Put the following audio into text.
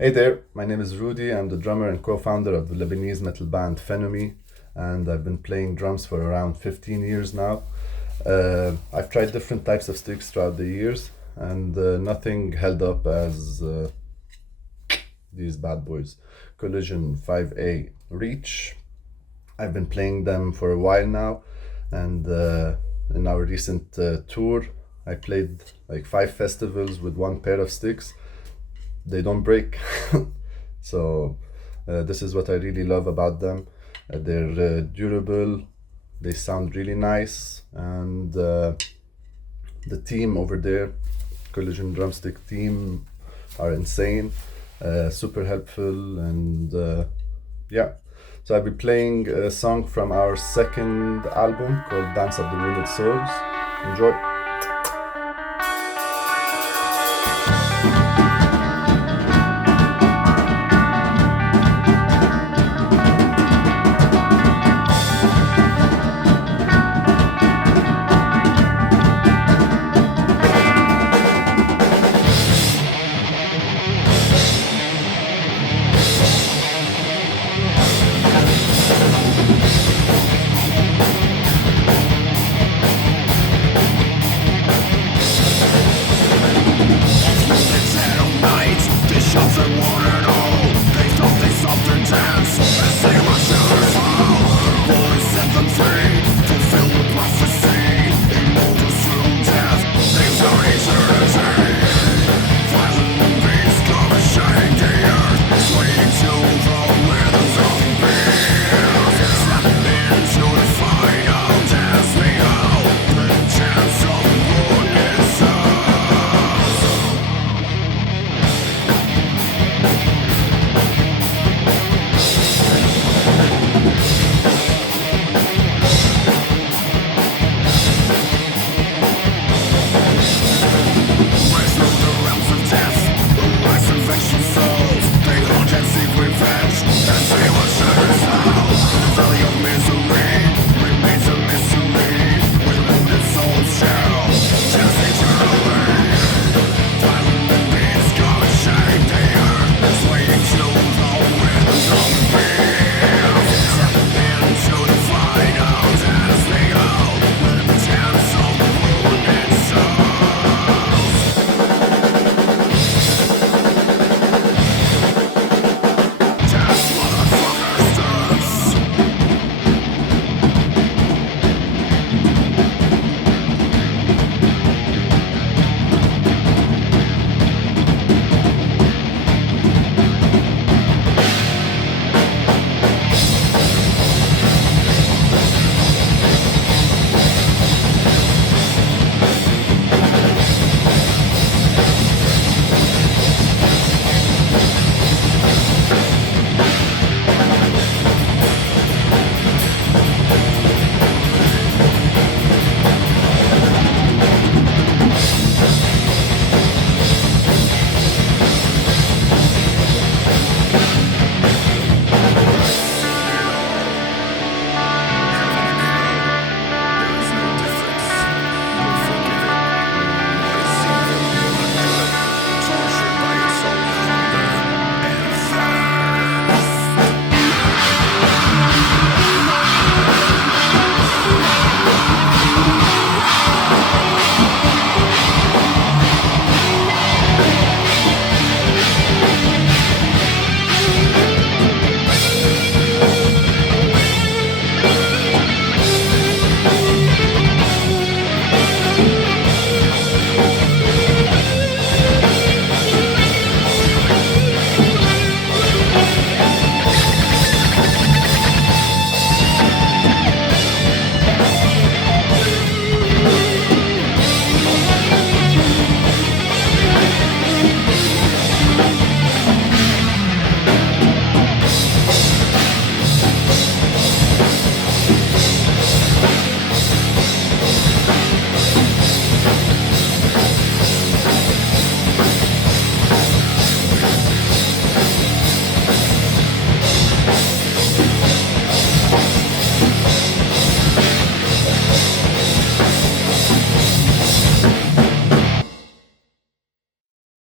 Hey there, my name is Rudy. I'm the drummer and co-founder of the Lebanese metal band Phenomy, and I've been playing drums for around 15 years now. I've tried different types of sticks throughout the years, and nothing held up as these bad boys. Collision 5A Reach. I've been playing them for a while now, and in our recent tour, I played like 5 festivals with one pair of sticks. They don't break. So this is what I really love about them. They're durable, they sound really nice, and the team over there, Collision Drumstick team, are insane, super helpful, and yeah. So I'll be playing a song from our second album called Dance of the Wounded Souls. Enjoy.